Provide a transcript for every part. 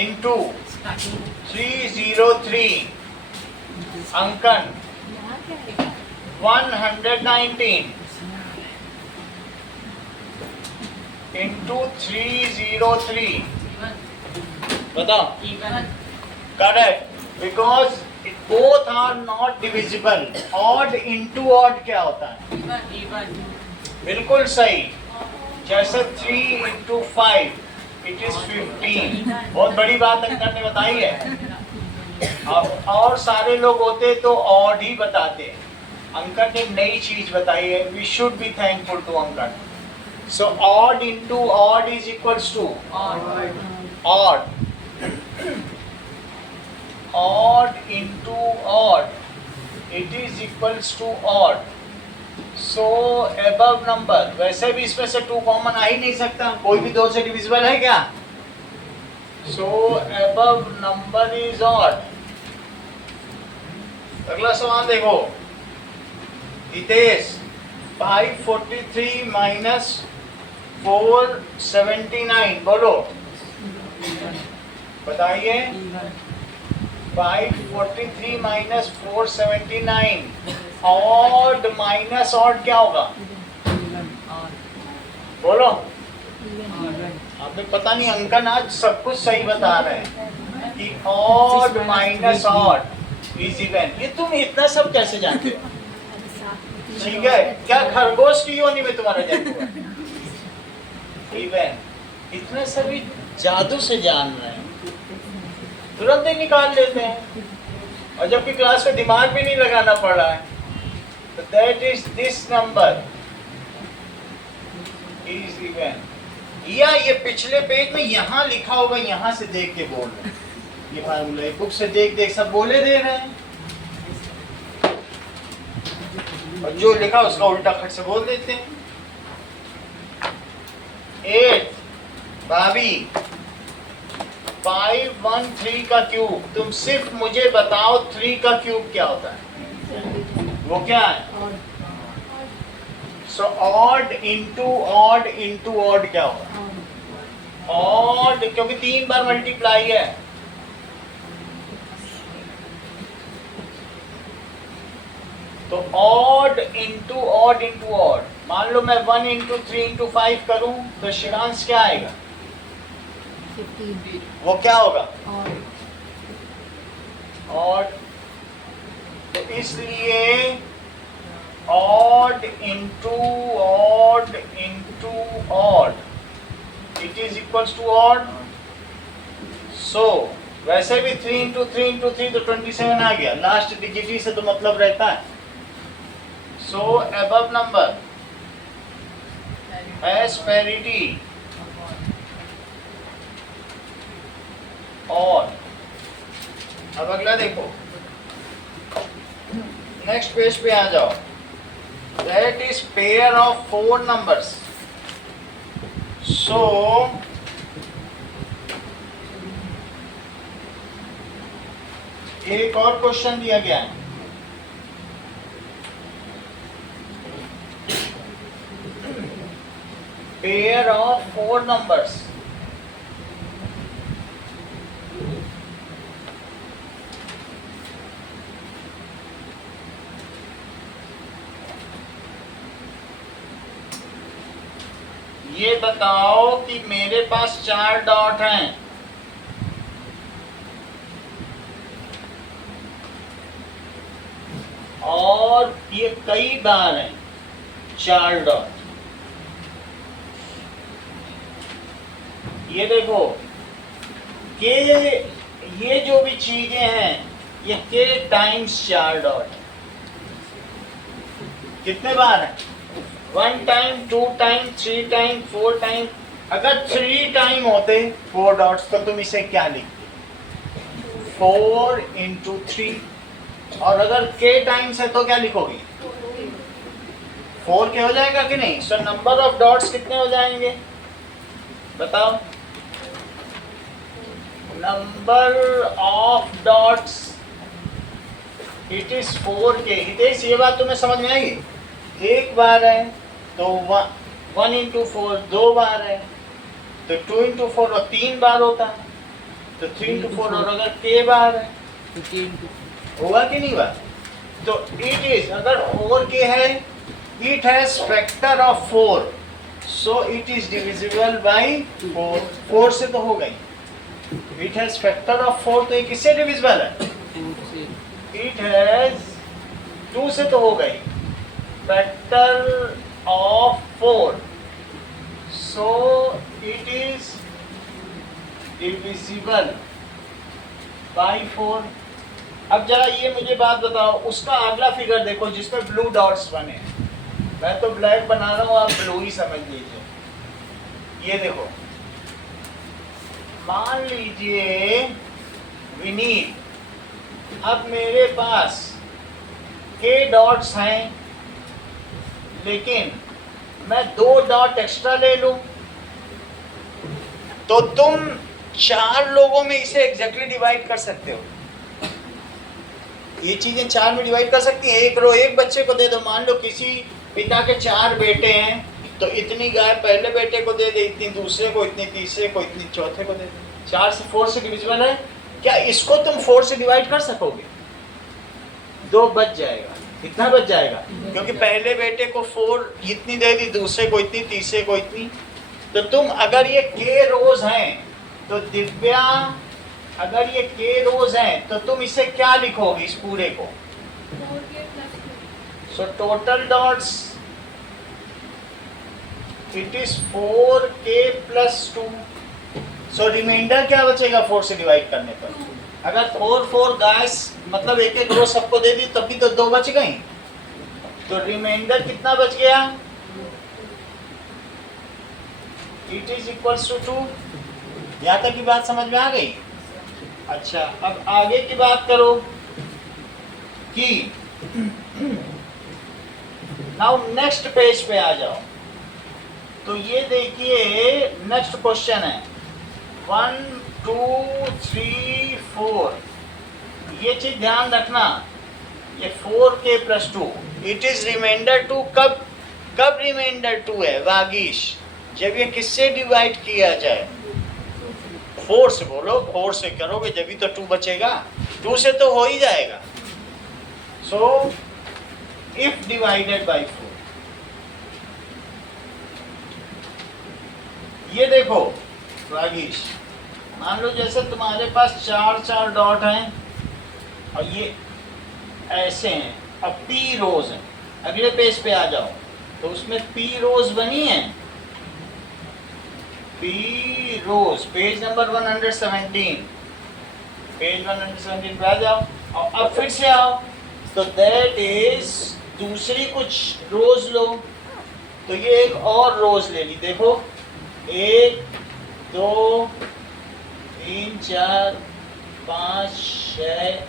Into 303 अंकन 119 into 303 बताओ correct because both are not divisible. Odd into odd क्या होता है? बिल्कुल सही. जैसे 3 इंटू 5 इट इज 15. बहुत बड़ी बात अंकल ने बताई है. और सारे लोग होते तो ऑड ही बताते. अंकल ने नई चीज बताई है. We should be thankful to uncle. So odd into odd is equals to odd. odd into odd it is equals to odd. so above number वैसे भी इसमें से 2 कॉमन आ ही नहीं सकता. कोई भी 2 से डिविजिबल है क्या? so above number is odd. अगला सवाल देखो. हितेश 543 माइनस 479 बोलो बताइए. 543 माइनस 479 ऑड माइनस ऑड क्या होगा? बोलो. हमें पता नहीं अंकन आज सब कुछ सही बता रहे हैं कि odd minus odd is even. ये तुम इतना सब कैसे जानते हो? ठीक है क्या खरगोश की योनि में तुम्हारा जन्म हुआ? इवन इतना सभी जादू से जान रहे हैं. तुरंत ही निकाल लेते हैं. और जबकि क्लास में दिमाग भी नहीं लगाना पड़ रहा है. तो that is this number is even. या ये पिछले पेज में यहाँ लिखा होगा. यहाँ से देख के बोल रहे हैं. ये फार्मूला बुक से देख देख सब बोले दे रहे हैं. और जो लिखा उसका उल्टा खट से बोल देते हैं. 8 भाभी 513 का क्यूब. तुम सिर्फ मुझे बताओ 3 का क्यूब क्या होता है? वो क्या है? सो ऑड इंटू ऑड क्या होगा? ऑड क्योंकि 3 बार मल्टीप्लाई है. तो ऑड इंटू ऑड. मान लो मैं 1 इंटू 3 इंटू 5 करूं तो शिवांश क्या आएगा? 15. वो क्या होगा? ऑड. तो इसलिए odd into odd it is equals to odd. So वैसे भी 3 इंटू 3 तो 27 आ गया. लास्ट डिजिट ही से तो मतलब रहता है. सो above number has parity और अब अगला देखो. नेक्स्ट पेज पे आ जाओ. That is pair of 4 numbers. So एक और क्वेश्चन दिया गया है. Pair of 4 numbers. ये बताओ कि मेरे पास 4 डॉट हैं. और ये कई बार हैं 4 डॉट. ये देखो कि ये जो भी चीजें हैं ये के टाइम्स 4 डॉट. कितने बार है? 1 टाइम, 2 टाइम, 3 टाइम, 4 टाइम. अगर 3 टाइम होते 4 डॉट्स तो तुम इसे क्या लिखते? 4 इंटू 3. और अगर के टाइम्स है तो क्या लिखोगी? 4 के हो जाएगा कि नहीं? सो नंबर ऑफ डॉट्स कितने हो जाएंगे बताओ? Number of dots it is 4 के. हितेश ये बात तुम्हें समझ में आएगी? एक बार है तो 1 इंटू 4 2 बार है तो 2 इंटू 4 3 बार होता है. तो 3 into 4 और अगर k बार है होगा कि नहीं हुआ? तो इट इज, अगर 4k है, it has factor of 4, so it is divisible bye 4. 4 से तो हो गई. इट हैज फैक्टर ऑफ 4, तो ये किससे डिविजिबल है? इट हैज 2 से तो हो गई. Factor of 4, so it is divisible bye 4. अब जरा ये मुझे बात बताओ, उसका अगला फिगर देखो जिसमें ब्लू डॉट्स बने हैं. मैं तो ब्लैक बना रहा हूँ, आप ब्लू ही समझ लीजिए. ये देखो, मान लीजिए विनीत, अब मेरे पास k डॉट्स हैं, लेकिन मैं 2 डॉट एक्स्ट्रा ले लूं, तो तुम 4 लोगों में इसे एग्जैक्टली डिवाइड कर सकते हो. ये चीजें 4 में डिवाइड कर सकती हैं. एक रो एक बच्चे को दे दो. मान लो किसी पिता के 4 बेटे हैं, तो इतनी गाय पहले बेटे को दे दे, इतनी दूसरे को, इतनी तीसरे को, इतनी चौथे को दे दे. 4 से 4 से डिविजिबल है. क्या इसको तुम 4 से डिवाइड कर सकोगे? 2 बच जाएगा. कितना बच जाएगा? क्योंकि पहले बेटे को 4 इतनी दे दी, दूसरे को इतनी, तीसरे को इतनी. तो तुम अगर ये k रोज हैं, तो दिव्या अगर ये k रोज हैं, तो तुम इसे क्या लिखोगे इस पूरे को? So total dots, it is 4k plus 2. So remainder क्या बचेगा 4 से डिवाइड करने पर? अगर 4 गाइस मतलब एक एक रो सबको दे दी, तभी तो 2 बच गई. तो रिमाइंडर कितना बच गया? It is equals to 2. यहाँ तक की बात समझ में आ गई? अच्छा, अब आगे की बात करो कि नाउ नेक्स्ट पेज पे आ जाओ. तो ये देखिए नेक्स्ट क्वेश्चन है 1 2 3 4. ये चीज ध्यान रखना, ये 4k plus 2, it is reminder 2. कब रिमाइंडर 2 है वागीश? जब ये किससे डिवाइड किया जाए? 4 से. बोलो 4 से करोगे जब भी तो 2 बचेगा. 2 से तो हो ही जाएगा. सो इफ डिवाइडेड बाय 4, ये देखो रागीश, मान लो जैसे तुम्हारे पास 4 डॉट हैं और ये ऐसे हैं. अब p रोज हैं. अगले पेज पे आ जाओ, तो उसमें p रोज बनी है. p रोज, पेज नंबर 117, पेज 117 पे आ जाओ. और अब फिर से आओ, तो दैट इज दूसरी कुछ रोज लो. तो ये एक और रोज ले ली. देखो 1 2 3 4 5 6,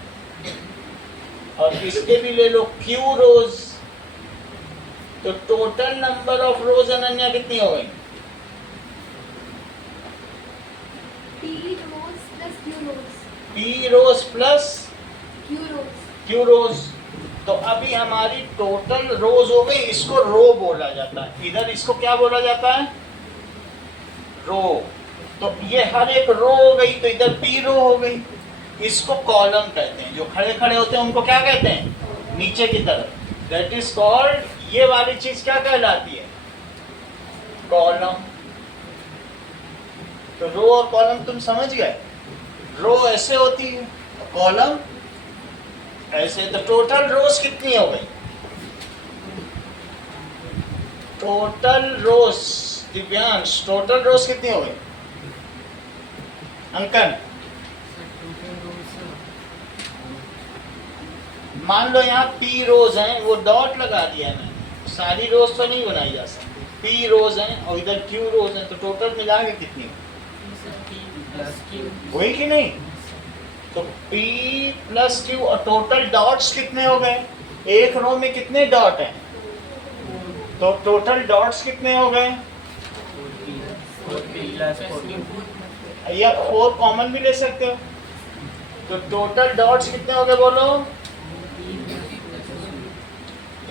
और इसके भी ले लो q रोज. तो टोटल नंबर ऑफ रोज अनन्या कितनी हो गई? p रोज प्लस q रोज. तो अभी हमारी टोटल रोज हो गई. इसको रो बोला जाता है. इधर इसको क्या बोला जाता है? रो. तो ये हर एक रो हो गई, तो इधर p रो हो गई. इसको कॉलम कहते हैं. जो खड़े खड़े होते हैं उनको क्या कहते हैं? नीचे की तरफ. दैट इज कॉल्ड, ये वाली चीज क्या कहलाती है? कॉलम. तो रो और कॉलम तुम समझ गए. रो ऐसे होती है, कॉलम ऐसे. तो टोटल रोज कितनी हो गई? टोटल रोज, दिव्यांश टोटल रोज कितनी हो गई? अंकन, मान लो यहाँ p रोज हैं, वो डॉट लगा दिया मैंने. सारी रोज तो नहीं बनाई जा सकती. p रोज हैं और इधर q रोज हैं, तो टोटल मिला के कितनी हुई कि नहीं? तो p प्लस q, और टोटल डॉट्स कितने हो गए? एक रो में कितने डॉट हैं? तो टोटल डॉट्स कितने हो गए? या 4 कॉमन भी ले सकते हो. तो टोटल डॉट्स कितने हो गए बोलो?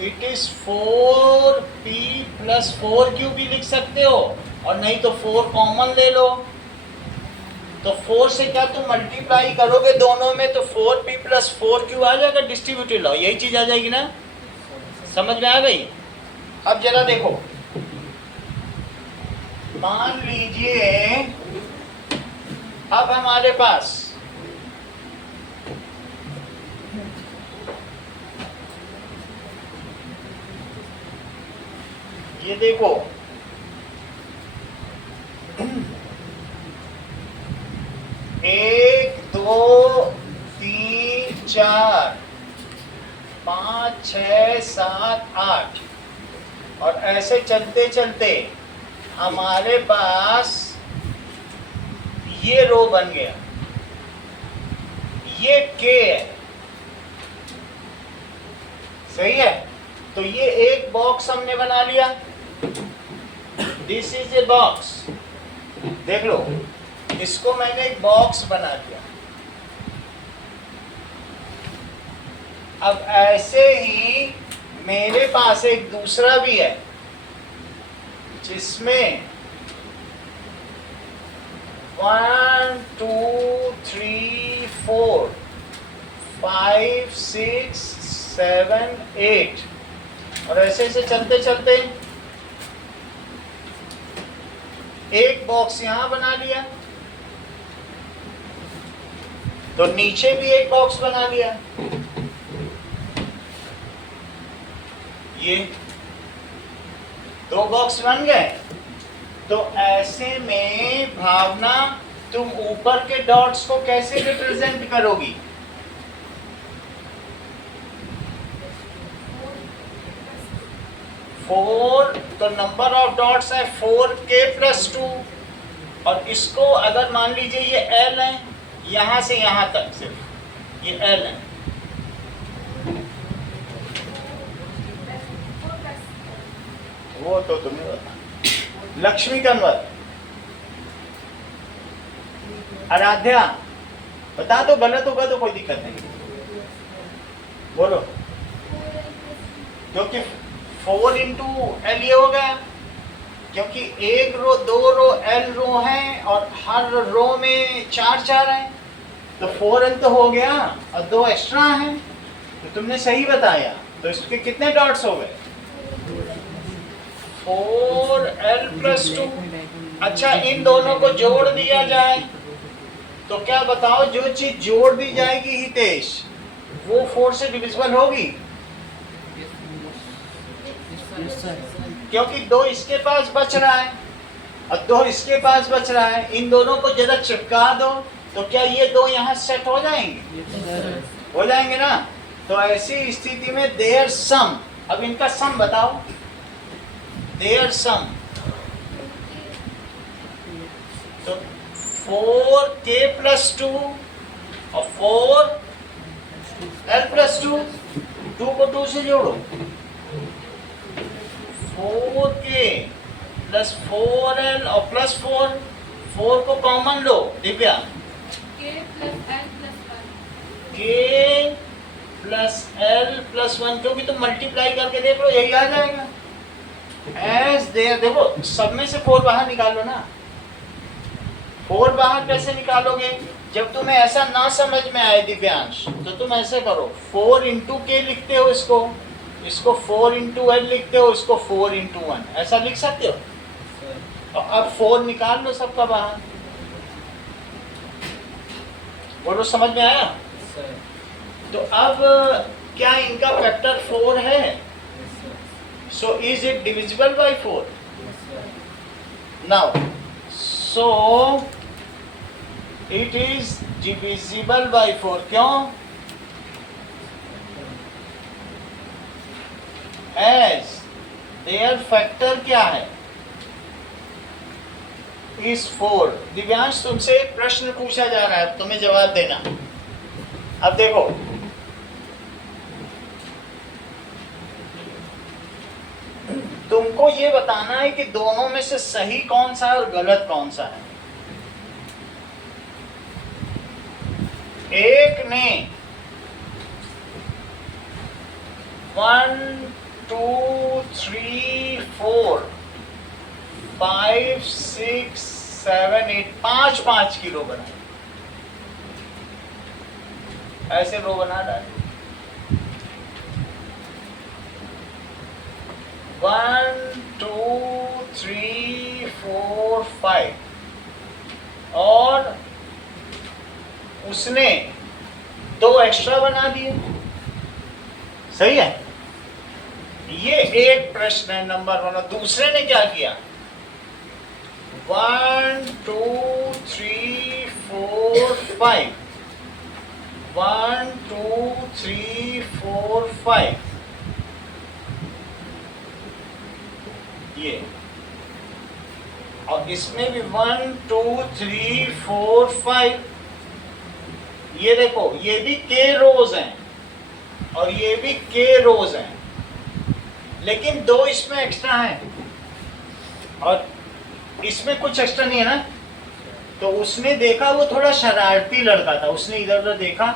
It is 4p plus 4q भी लिख सकते हो, और नहीं तो 4 कॉमन ले लो. तो 4 से क्या तुम मल्टीप्लाई करोगे दोनों में, तो 4p प्लस 4q आ जाएगा, डिस्ट्रीब्यूटिव लॉ, यही चीज आ जाएगी ना, समझ में आ गई। अब जरा देखो, मान लीजिए अब हमारे पास ये देखो, एक दो तीन चार 5 6 7 8 और ऐसे चलते चलते हमारे पास ये रो बन गया, ये के है, सही है। तो ये एक बॉक्स हमने बना लिया, दिस इज ए बॉक्स, देख लो, इसको मैंने एक बॉक्स बना दिया। अब ऐसे ही मेरे पास एक दूसरा भी है जिसमें 1 2 3 4 5 6 7 8 और ऐसे ऐसे चलते चलते एक बॉक्स यहां बना लिया, तो नीचे भी एक बॉक्स बना लिया, ये 2 बॉक्स बन गए। तो ऐसे में भावना तुम ऊपर के डॉट्स को कैसे रिप्रेजेंट करोगी? फोर, तो नंबर ऑफ डॉट्स है 4k प्लस 2, और इसको अगर मान लीजिए ये L है, यहां से यहां तक सिर्फ ये L है, वो तो तुम्हें बता। लक्ष्मी कन्वर, आराध्या बता दो, गलत होगा तो कोई दिक्कत नहीं, बोलो। क्योंकि 4 इंटू एल ये हो गया, क्योंकि एक रो 2 रो एल रो है और हर रो में 4 4 है, तो 4l तो हो गया और 2 एक्स्ट्रा हैं, तो तुमने सही बताया। तो इसके कितने डॉट्स हो गए? 4l plus 2। अच्छा, इन दोनों को जोड़ दिया जाए तो क्या बताओ, जो चीज जोड़ दी जाएगी हितेश, वो 4 से डिविजिबल होगी? क्योंकि 2 इसके पास बच रहा है और 2 इसके पास बच रहा है, इन दोनों को जरा चिपका दो तो क्या ये 2 यहाँ सेट हो जाएंगे? हो जाएंगे ना। तो ऐसी स्थिति में देयर सम, अब इनका सम बताओ, देयर सम, तो 4k प्लस 2 और 4l प्लस 2, 2 को 2 से जोड़ो, 4k प्लस 4l और प्लस 4, 4 को कॉमन लो Divya, k plus l plus 1, क्योंकि तुम मल्टीप्लाई करके देख लो यही आ जाएगा। एज देयर, देखो सब में से 4 बाहर निकालो ना। 4 बाहर कैसे निकालोगे? जब तुम्हें ऐसा ना समझ में आए दिव्यांश, तो तुम ऐसे करो, 4 इंटू के लिखते हो इसको, इसको 4 इंटू एल लिखते हो, इसको 4 इंटू 1, ऐसा लिख सकते हो। और अब 4 निकाल लो सबका बाहर, बोलो समझ में आया? तो अब क्या इनका फैक्टर 4 है? So is it divisible by 4? Now so it is divisible bye 4, क्यों? एज देयर फैक्टर क्या है? इज 4। दिव्यांश, तुमसे एक प्रश्न पूछा जा रहा है, तुम्हें जवाब देना। अब देखो, तुमको ये बताना है कि दोनों में से सही कौन सा है और गलत कौन सा है। एक ने 1 2 3 4 5 6 7 8 5 किलो बना, ऐसे रो बना डाले। 1 2 3 4 5 और उसने 2 एक्स्ट्रा बना दिए। सही है, ये एक प्रश्न है नंबर 1। और दूसरे ने क्या किया, 1 2 3 4 5 1 2 3 4 5 ये, और इसमें भी 1 2 3 4 5। ये देखो, ये भी के रोज हैं और ये भी के रोज हैं, लेकिन 2 इसमें एक्स्ट्रा हैं और इसमें कुछ एक्स्ट्रा नहीं है ना। तो उसने देखा, वो थोड़ा शरारती लड़का था, उसने इधर उधर देखा,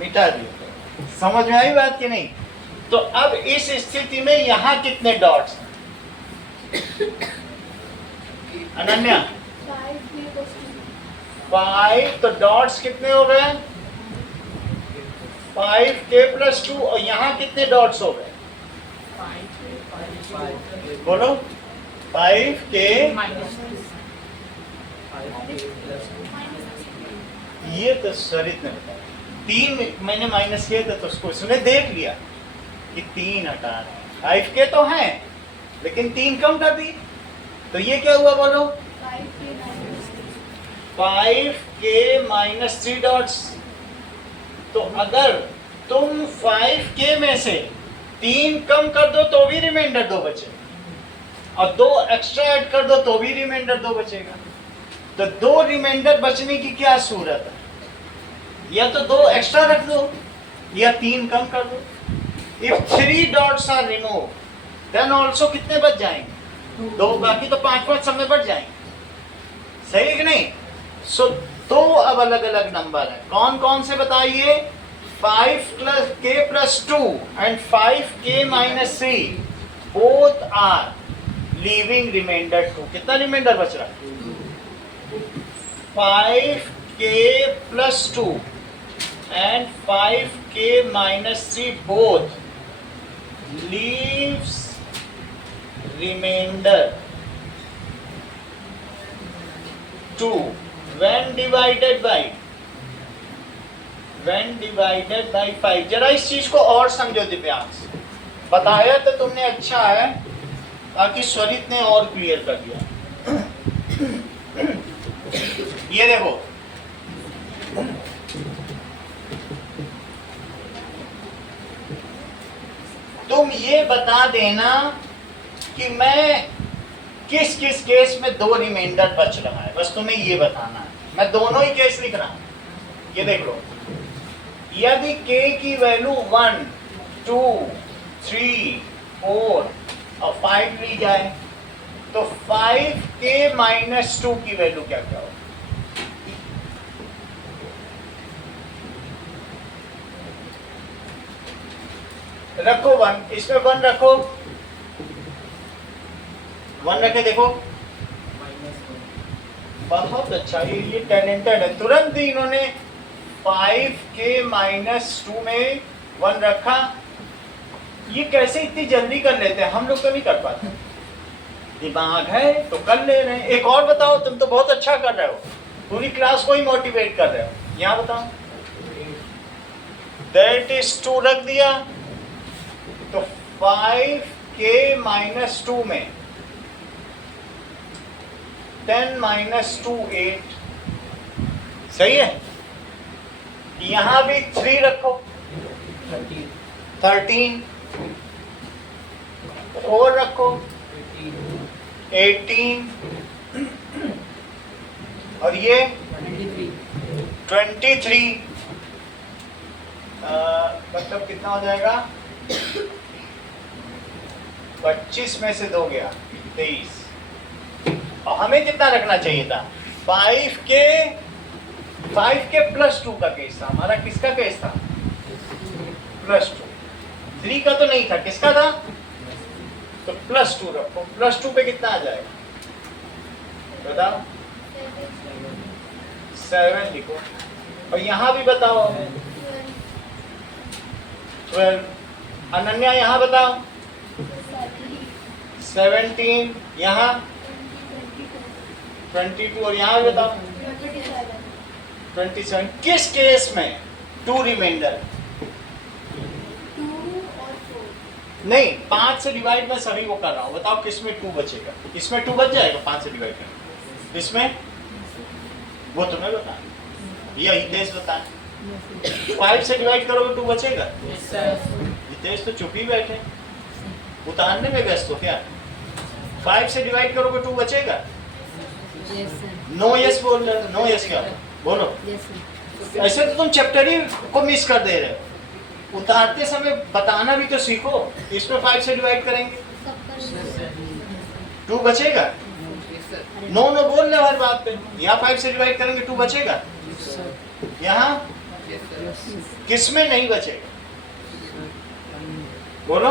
मिटा दिया। समझ में आई बात कि नहीं? तो अब इस स्थिति में यहां कितने डॉट्स हैं अनन्या? 5। तो डॉट्स कितने हो गए? 5k + 2। और यहाँ कितने डॉट्स हो गए? बोलो। 5k ये तो सरित ने बताया। 3 मैंने माइनस किया था, तो उसने देख लिया कि 3 हटा रहे हैं। 5k तो है, लेकिन 3 कम कर दी, तो ये क्या हुआ बोलो? 5k - 3 dots. तो अगर तुम 5k में से 3 कम कर दो तो भी रिमाइंडर 2 बचे, और 2 एक्स्ट्रा ऐड कर दो तो भी रिमाइंडर 2 बचेगा। तो 2 रिमाइंडर बचने की क्या सूरत है? या तो 2 एक्स्ट्रा रख दो या 3 कम कर दो। If 3 dots are remove then also कितने बच जाएंगे? 2। बाकी तो 5 सब में बच जाएंगे। सही है कि नहीं? सो 2 अब अलग अलग नंबर है। कौन कौन से बताइए? 5k + 2 and 5k - 3 both are leaving remainder 2। कितना रिमाइंडर बच रहा है? 5k + 2 and 5k - 3 both leaves remainder 2 when divided by 5। जरा इस चीज को और समझो दिव्यांश। बताया तो तुमने अच्छा है, बाकी स्वरित ने और क्लियर कर दिया। ये देखो, तुम ये बता देना कि मैं किस किस केस में 2 रिमाइंडर बच रहा है, बस तुम्हें ये बताना है। मैं दोनों ही केस लिख रहा हूं। ये देख लो, यदि k की वैल्यू 1 2 3 4 और 5 ली जाए, तो 5k - 2 की वैल्यू क्या क्या होगी? रखो 1, इसमें 1 रखो, 1 रखे। देखो बहुत अच्छा, ये टैलेंटेड है। तुरंत ही इन्होंने 5k - 2 में 1 रखा। ये कैसे इतनी जल्दी कर लेते हैं, हम लोग तो नहीं कर पाते। दिमाग है तो कर ले रहे हैं। एक और बताओ, तुम तो बहुत अच्छा कर रहे हो, पूरी क्लास को ही मोटिवेट कर रहे हो। यहाँ बताओ, दैट इज 2 रख दिया, तो 5k - 2 में 10 - 2 8। सही है। यहां भी 3 रखो, 13 4 रखो, 18 और ये 23। मतलब कितना हो जाएगा? 25 में से 2 गया 23। और हमें कितना रखना चाहिए था? 5k + 2 का केस था हमारा। किसका केस था? +2। 3 का तो नहीं था। किसका था? तो +2 रखो, +2 पे कितना आ जाएगा बताओ? 7 लिखो। और यहाँ भी बताओ 12। अनन्या यहाँ बताओ 17, यहाँ 22 और यहाँ भी बताओ 27। किस केस में 2 रिमाइंडर? 2 और 4। नहीं, 5 से डिवाइड मैं सभी को कर रहा हूँ, बताओ किस में 2 बचेगा? इसमें 2 बच जाएगा 5 से डिवाइड करके, इसमें वो तुम्हें बता, या हितेश बता। 5 से डिवाइड करोगे 2 बचेगा? हितेश तो चुप ही बैठे, उतारने में व्यस्त हो क्या? 5 से डिवाइड करोगे 2 बचेगा? नो यस बोल रहे हो, नो यस क्या बोलो? ऐसे तो तुम चैप्टर ही को मिस कर दे रहे हो। उतारते समय बताना भी तो सीखो। इसमें 5 से डिवाइड करेंगे 2 बचेगा? नो नो बोल रहे हो हर बात पे। यहाँ 5 से डिवाइड करेंगे 2 बचेगा? यहाँ किस में नहीं बचेगा? बोलो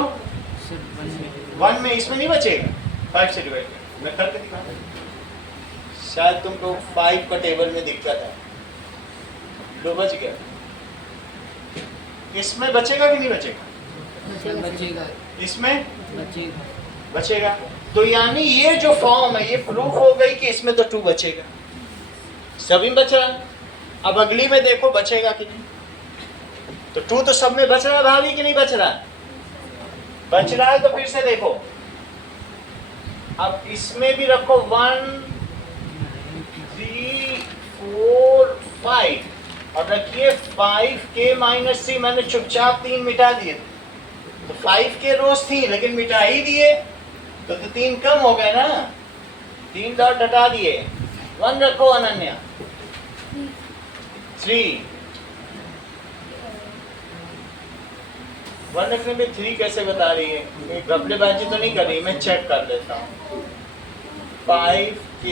1 में, इसमें नहीं बचेगा 5 से डिवाइड करेंगे। मैं करके दिखा, शायद तुमको 5 का टेबल में दिक्कत है। 2 बच गया, इसमें बचेगा कि नहीं बचेगा? बचेगा। इसमें बचेगा। बचेगा। तो यानी ये जो फॉर्म है ये प्रूफ हो गई कि इसमें तो 2 बचेगा, सभी में बच रहा है। अब अगली में देखो बचेगा कि नहीं। तो 2 तो सब में बच रहा है भाभी कि नहीं बच रहा है? बच रहा है। तो फिर से देखो, अब इसमें भी रखो 1 3 4 5 और रखिए 5k - 3। मैंने चुपचाप 3 मिटा दिए, तो 5k रोज थी लेकिन मिटा ही दिए, तो 3 कम हो गए ना, 3 डॉट हटा दिए। 1 रखो अनन्या, 3 1 रखने में 3 कैसे बता रही है? घपलेबाजी तो नहीं कर रही, मैं चेक कर लेता हूँ। 5k -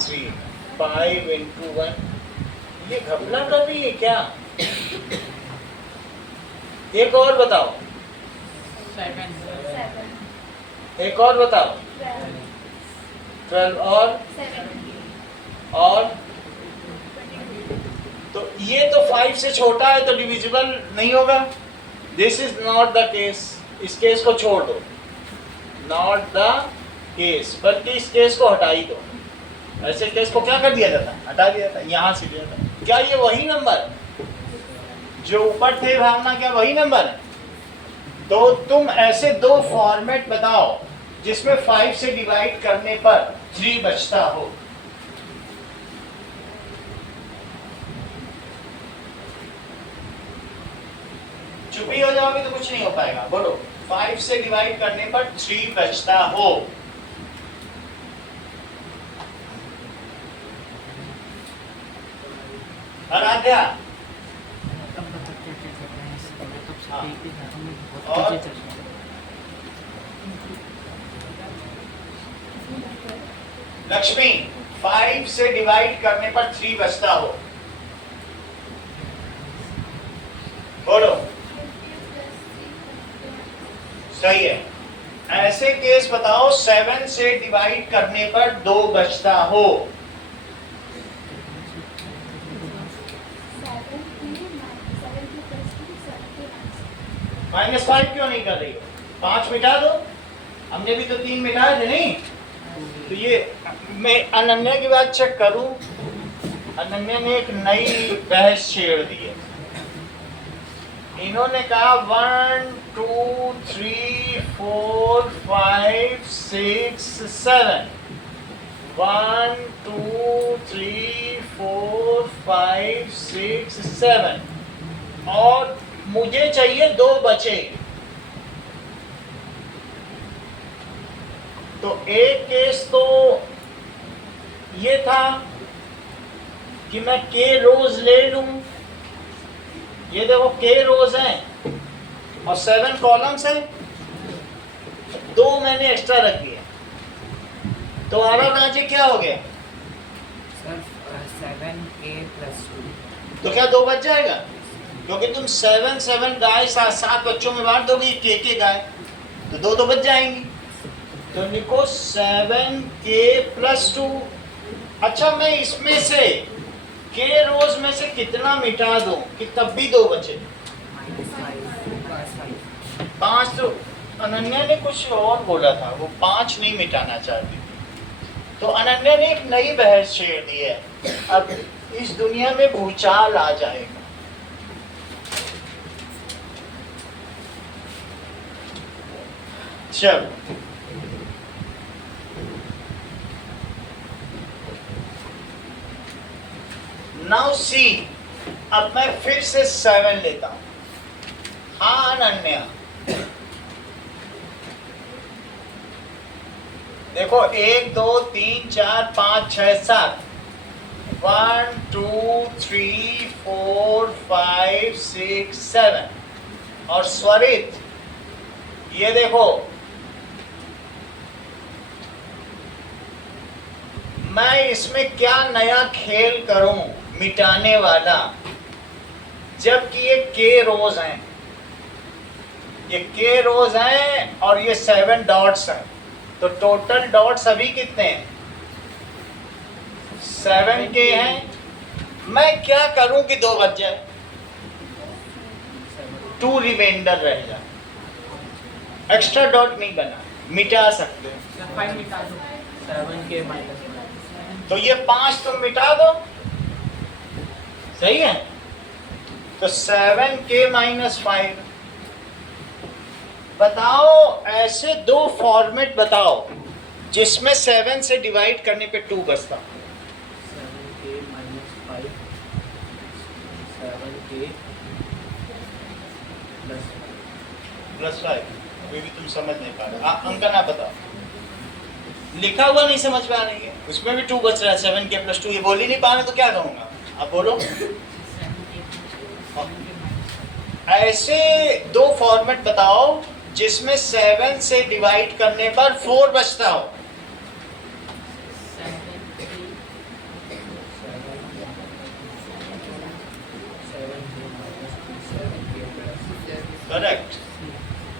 3 5 × 1, ये घपला कर रही है क्या? एक और बताओ, 7 एक और बताओ, 12 और तो ये तो 5 से छोटा है तो डिविजिबल नहीं होगा। This is not the case. इस केस को छोड़ दो, नॉट द केस, बल्कि इस केस को हटा ही दो। ऐसे केस को क्या कर दिया जाता? हटा दिया जाता, यहाँ से दिया जाता। क्या ये वही नंबर जो ऊपर थे भावना, क्या वही नंबर? तो तुम ऐसे 2 फॉर्मेट बताओ जिसमें 5 से डिवाइड करने पर 3 बचता हो। चुप ही हो जाओगे तो कुछ नहीं हो पाएगा। बोलो 5 से डिवाइड करने पर 3 बचता हो। आराध्या और लक्ष्मी, 5 से डिवाइड करने पर 3 बचता हो। बोलो सही है। ऐसे केस बताओ 7 से डिवाइड करने पर 2 बचता हो। -5 क्यों नहीं कर रही हो? 5 मिटा दो, हमने भी तो 3 मिटाए थे नहीं। तो ये मैं अनन्या की बात चेक करूं, अनन्या ने एक नई बहस छेड़ दी है। इन्होंने कहा 1 2 3 4 5 6 7 1 2 3 4 5 6 7 और मुझे चाहिए 2 बचे। तो एक केस तो ये था कि मैं k रोज ले लूं। ये देखो k रोज हैं और 7 कॉलम्स हैं, 2 मैंने एक्स्ट्रा रख दिए। तो आरव राजे क्या हो गया? Sir 7k + 2। तो क्या 2 बच जाएगा? क्योंकि तुम 7 गाय 7 बच्चों में बांट दोगे, के गाय, तो 2 तो बच जाएंगी। तो लिखो 7k प्लस 2। अच्छा, मैं इसमें से k रोज में से कितना मिटा दूं कि तब भी 2 बचे? -5 5। तो अनन्या ने कुछ और बोला था, वो 5 नहीं मिटाना चाहती। तो अनन्या ने एक नई बहस छेड़ दी है, अब इस दुनिया में भूचाल आ जाएगा। चल, नाउ सी, अब मैं फिर से 7 लेता हूं। हाँ अनन्या, देखो 1 2 3 4 5 6 7, 1 2 3 4 5 6 7। और स्वरित, ये देखो, मैं इसमें क्या नया खेल करूं मिटाने वाला, जबकि ये k रोज हैं, ये k रोज हैं और ये 7 डॉट्स हैं। तो टोटल डॉट्स अभी कितने हैं? 7k हैं। मैं क्या करूं कि 2 बच जाए, 2 रिमाइंडर रह जाए। एक्स्ट्रा डॉट नहीं बना, मिटा सकते हो। 5 मिटा दो, 7k -5। तो ये 5 तुम मिटा दो, सही है। तो 7k -5। बताओ ऐसे 2 फॉर्मेट बताओ जिसमें 7 से डिवाइड करने पे 2 बचता। 7k -5, 7k +5। अभी भी तुम समझ नहीं पा रहे। अंक ना बताओ, लिखा हुआ नहीं समझ पा रही है, उसमें भी 2 बच रहा है। 7k + 2, ये बोल ही नहीं पा रहे तो क्या कहूँगा? आप बोलो। ऐसे 2 फॉर्मेट बताओ जिसमें 7 से डिवाइड करने पर 4 बचता हो। करेक्ट।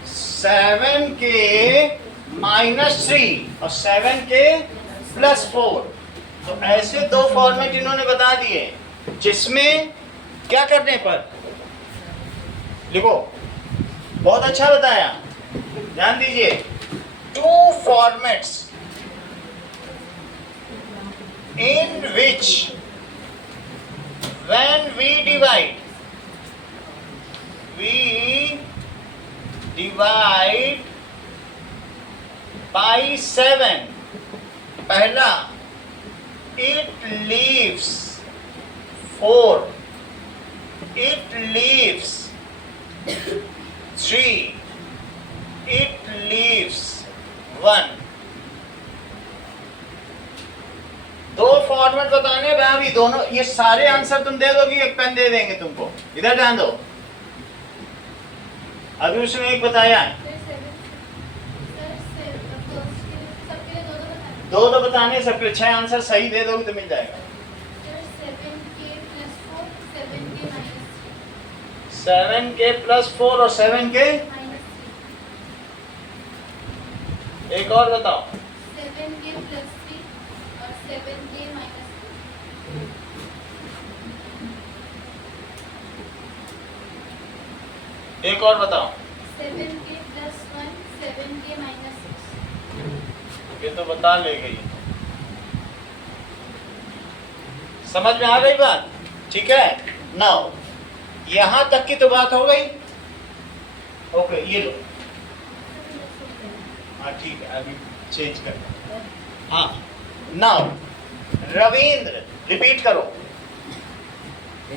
7k -3 और 7k +4। तो ऐसे 2 फॉर्मेट इन्होंने बता दिए जिसमें क्या करने पर, लिखो, बहुत अच्छा बताया, ध्यान दीजिए। 2 formats in which when we divide by 7, पहला it leaves 4, it leaves 3, it leaves 1। 2 format बताने हैं अभी, दोनों ये सारे आंसर तुम दे दोगी, एक पेन दे देंगे तुमको। इधर ध्यान दो, अभी उसने एक बताया है। 2 बताने, सबके 6 आंसर सही दे दोगे तो मिल जाएगा। 7k +4 और 7k, एक और बताओ। 7k +3 और 7k -3। एक और बताओ। 7k +1, 7k -6। ये तो बता ले गई, समझ में आ गई बात? ठीक है। नाउ यहां तक की तो बात हो गई। ओके, ये लो। हाँ ठीक है, अभी चेंज कर। हाँ, नाउ रविंद्र रिपीट करो।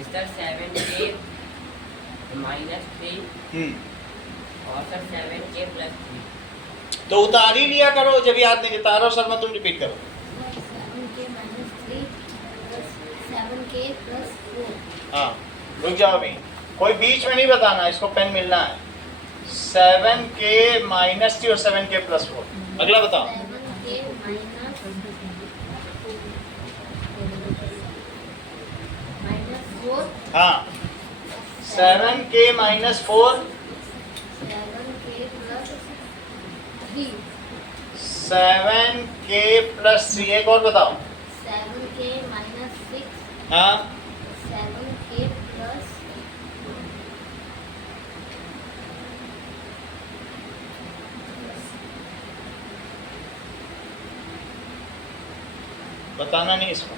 सर 7k -3 और सर 7k +3। तो उतार ही लिया करो, जब याद नहीं रहता। तारो शर्मा तुम रिपीट करो। 7k -3 7k +4। हाँ, रुक जाओ अभी, कोई बीच में नहीं बताना, इसको पेन मिलना है। 7k -3 और 7k +4। अगला बताओ। 7k -4। हाँ, 7k -4, 7k +3। 7k प्लस 3, एक और बताओ। 7k minus 6, हाँ 7k plus बताना नहीं इसको।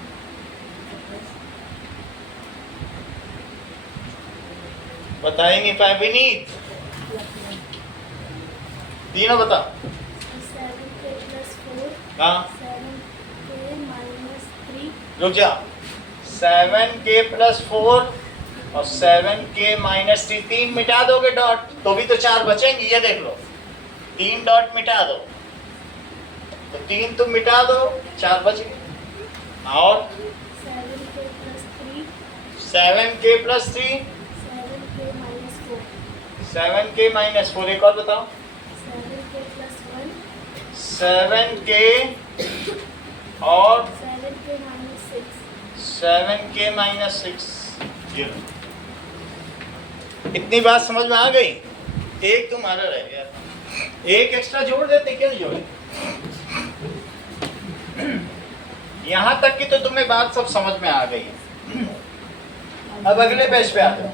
बताएंगे पाए विनीत, तीनों बता। 7k plus 4, हाँ 7k minus 3, रुक जा। 7k प्लस 4 और 7k माइनस 3, 3 मिटा दोगे डॉट तो भी तो 4 बचेंगे, ये देख लो। 3 डॉट मिटा दो तो 3 तुम मिटा दो, 4 बच गए। और 7k plus 3, 7k plus 3, 7k minus 4, 7k minus 4, एक और बताओ। 7k plus 1, 7k और 7k minus 6, 7k माइनस 6, ये लो। इतनी बात समझ में आ गई? एक तुम्हारा रह गया, एक एक्स्ट्रा जोड़ देते, क्यों नहीं जोड़े? यहाँ तक की तो तुम्हें बात सब समझ में आ गई है। अब अगले पेज पे आ जाओ।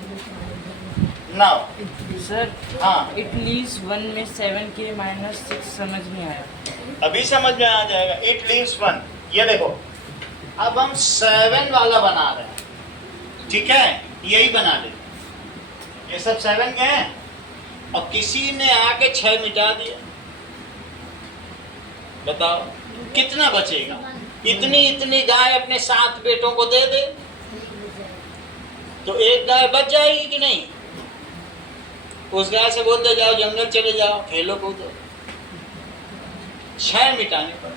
नाउ सर हाँ इट लीव्स 1 में 7k minus 6 समझ नहीं आया। अभी समझ में आ जाएगा। इट लीव्स 1, ये देखो अब हम 7 वाला बना रहे हैं, ठीक है? यही बना ले, ये सब 7 के हैं और किसी ने आके 6 मिटा दिया। बताओ कितना बचेगा? इतनी गाय अपने 7 बेटों को दे दे तो एक गाय बच जाएगी कि नहीं? उस गाय से बोलते जाओ जंगल चले जाओ, खेलो कूदो। 6 मिटाने पड़े,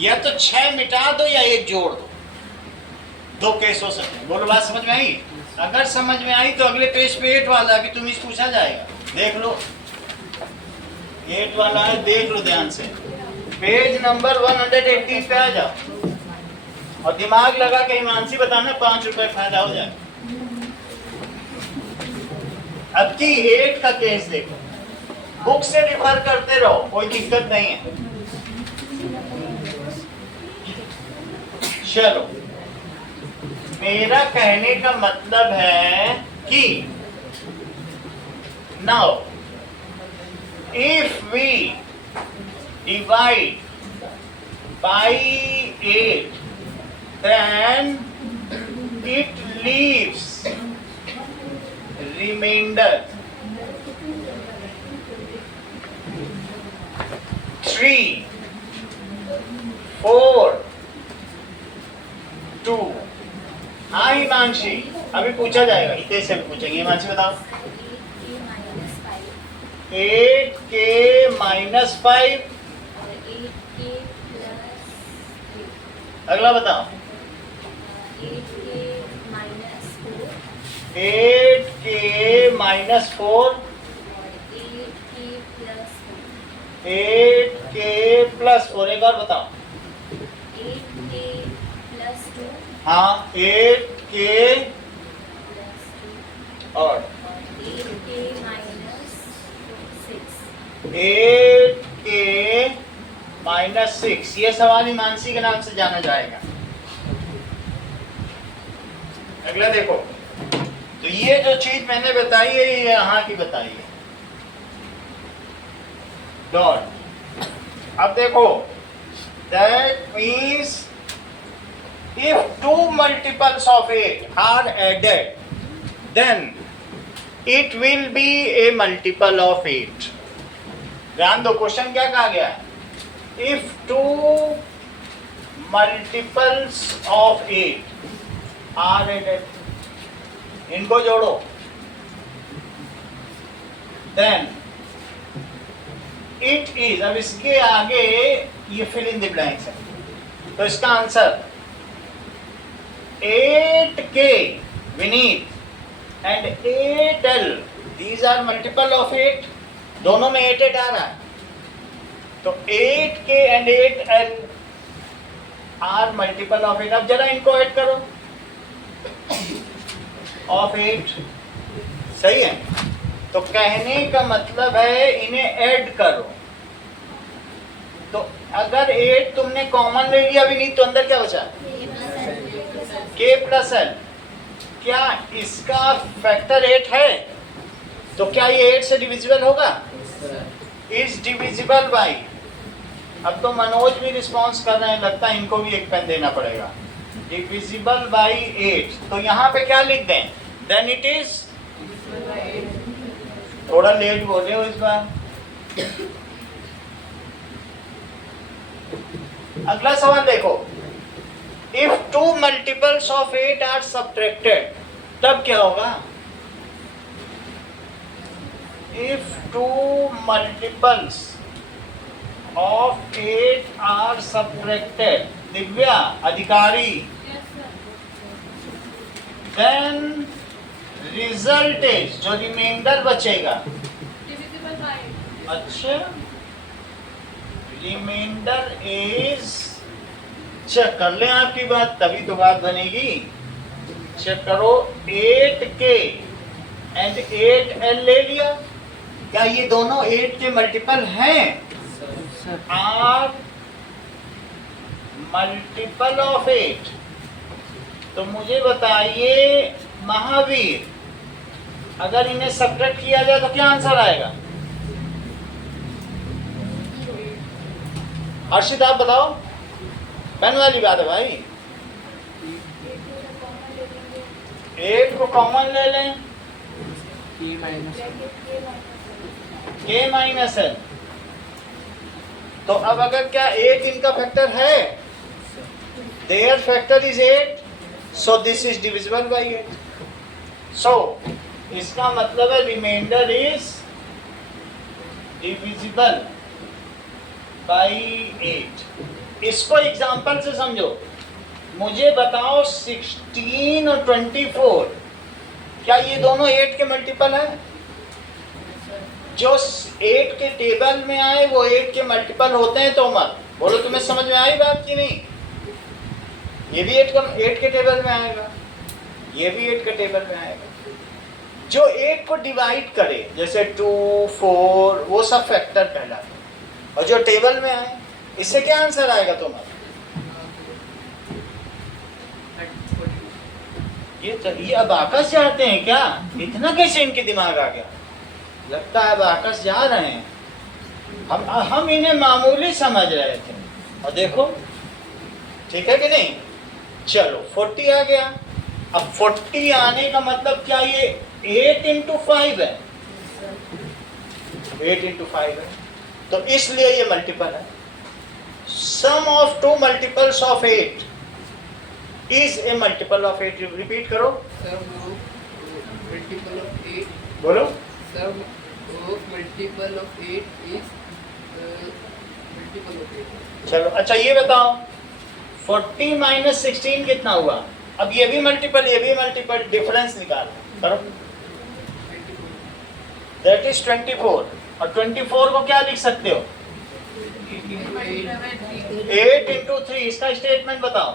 या तो 6 मिटा दो या 1 जोड़ दो। 2 केस हो सकते। बोलो बात समझ में आई? अगर समझ में आई तो अगले पेज पे 8 वाला भी तुम्हें पूछा जाएगा, देख लो। 8 वाला है, देख लो ध्यान से। पेज नंबर 118 पे आ जाओ और दिमाग लगा के हिमांशी बताना, 5 रुपए फायदा हो जाए। अब की 8 का केस देखो, बुक से रिफर करते रहो, कोई दिक्कत नहीं है। चलो, मेरा कहने का मतलब है कि now if we divide by 8 then it leaves remainder 3, 4, 2। हाँ हिमांशी, अभी पूछा जाएगा, इतने से भी पूछेंगे। हिमांशी बताओ। 8k minus 5, 8k माइनस 5, और 8k plus 3, अगला बताओ। 8k minus 4, 8k माइनस 4 और 8k plus 1, 8k प्लस, और एक और बताओ। 8k plus 2, हाँ 8k plus 2, और 8k minus 6, 8k माइनस 6। ये सवाल हिमांशी के नाम से जाना जाएगा। अगला देखो, तो ये जो चीज मैंने बताई है ये यहाँ की बताई है। डॉट। अब देखो, that means if 2 multiples of 8 are added then it will be a multiple of 8। ध्यान दो, क्वेश्चन क्या कहा गया है? if 2 multiples of 8 are added, इनको जोड़ो, then it is, अब इसके आगे ये फिल इन द ब्लैंक्स है, तो इसका answer 8k Vineet and 8l, these are multiple of 8, दोनों में 8 8 आ रहा है, तो 8k and 8l are multiple of 8। अब जरा इनको ऐड करो, of 8, सही है? तो कहने का मतलब है इन्हें ऐड करो, अगर 8 तुमने कॉमन ले लिया भी नहीं तो अंदर क्या बचा? k plus L. क्या इसका फैक्टर 8 है? तो क्या ये 8 से डिविजिबल होगा? Is divisible by. अब तो मनोज भी रिस्पॉन्स कर रहे हैं, लगता है इनको भी एक पेन देना पड़ेगा। डिविजिबल बाई 8, तो यहाँ पे क्या लिख दें? देन इट इज, थोड़ा लेट बोले हो इस बार। अगला सवाल देखो, if 2 multiples of 8 are subtracted, तब क्या होगा? If 2 multiples of 8 are subtracted, Divya Adhikari, then result is, जो रिमाइंडर बचेगा, अच्छा रिमाइंडर इज, चेक कर लें आपकी बात, तभी तो बात बनेगी। चेक करो, 8k एंड 8l ले लिया, क्या ये दोनों 8 के मल्टीपल हैं? Are multiple of 8। तो मुझे बताइए महावीर, अगर इन्हें सब्ट्रैक्ट किया जाए तो क्या आंसर आएगा? हर्षित आप बताओ, पेन वाली बात है भाई। 8 को कॉमन ले लें, k माइनस एल। तो अब अगर क्या 8 इनका फैक्टर है? There factor is 8, so this is divisible by 8। सो इसका मतलब है रिमाइंडर इज डिविजिबल बाई 8। इसको एग्जांपल से समझो। मुझे बताओ 16 और 24, क्या ये दोनों 8 के मल्टीपल है? जो 8 के टेबल में आए वो 8 के मल्टीपल होते हैं। तो मत बोलो, तुम्हें समझ में आई बात की नहीं? ये भी 8 के टेबल में आएगा, ये भी 8 के टेबल में आएगा। जो 8 को डिवाइड करे, जैसे 2, 4, वो सब फैक्टर कहलाते हैं। और जो टेबल में आए, इससे क्या आंसर आएगा तुम्हारा? ये अब आकाश चाहते हैं क्या? इतना कैसे इनके दिमाग आ गया? लगता है अब आकाश जा रहे हैं। हम इन्हें मामूली समझ रहे थे, और देखो ठीक है कि नहीं। चलो 40 आ गया। अब 40 आने का मतलब क्या? ये 8 into 5 है, 8 into 5 है, तो इसलिए ये मल्टीपल है। Sum of 2 multiples of 8 is a multiple of 8। Repeat करो। मल्टीपल ऑफ 8, बोलो। Sum of multiple of 8 is multiple of 8। चलो अच्छा ये बताओ, 40 माइनस 16 कितना हुआ? अब ये भी मल्टीपल, ये भी मल्टीपल, डिफरेंस निकाल करो। That is 24। और 24 को क्या लिख सकते हो? 8 into 3। इसका स्टेटमेंट बताओ।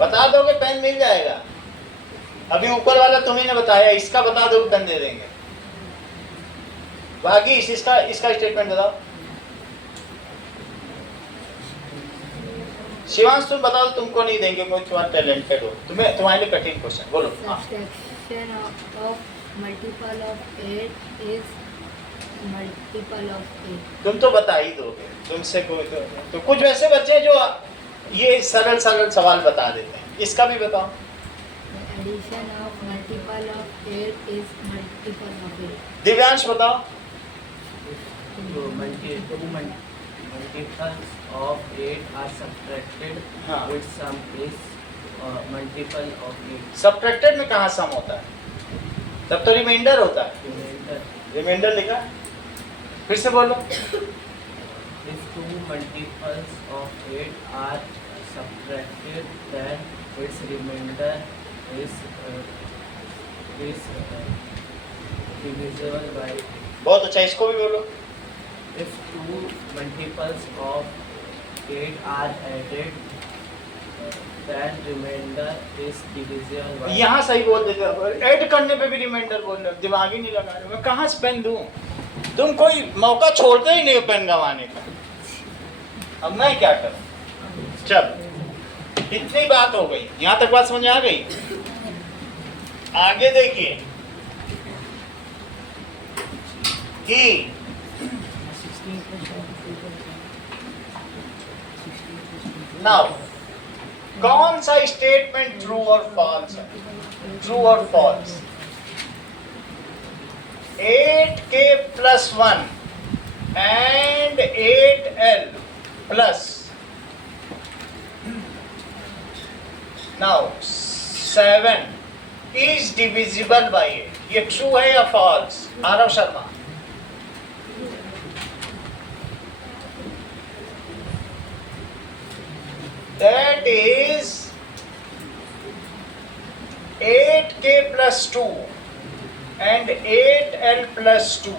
बता दोगे पेन मिल जाएगा। अभी ऊपर वाला तुम्ही ने बताया, इसका बता दो पेन दे देंगे। बाकी इसका स्टेटमेंट बताओ। शिवांश तुम बताओ, तुमको नहीं देंगे क्योंकि तुम्हारा टैलेंटेड हो। तुम्हारे लिए कठिन क्वेश्चन बोलो। Subtraction of multiple of 8 is multiple of 8. तुम तो बता ही दोगे, तुमसे कोई तो कुछ वैसे बच्चे हैं जो ये सरल सवाल बता देते हैं। इसका भी बताओ। The addition of multiple of 8 is multiple of 8. Divyansh बताओ। multiples of 8 are subtracted, हाँ। which sum is multiple of 8. Subtracted में कहाँ सम होता है? तब तो रिमाइंडर होता है। Remainder, रिमाइंडर लिखा, फिर से बोलो। if 2 multiples of 8 are subtracted, then its remainder is divisible by. बहुत अच्छा, इसको भी बोलो। If 2 multiples of 8 are added, then remainder is divisible by यहाँ सही बोल देते हो, ऐड करने पे भी रिमाइंडर बोल रहे हो, दिमाग ही नहीं लगा रहे हो। मैं कहाँ से पेन दूँ? तुम कोई मौका छोड़ते ही नहीं हो पेन गंवाने का। अब मैं क्या करूँ? चल इतनी बात हो गई, यहाँ तक बात समझ आ गई। आगे देखिए कि नाउ कौन सा स्टेटमेंट ट्रू और फॉल्स है? ट्रू और false. 8k plus 1 and 8l plus now 7 is divisible by 8. ये ट्रू है या false? Aarav Sharma. That is 8k plus 2 and 8l plus 2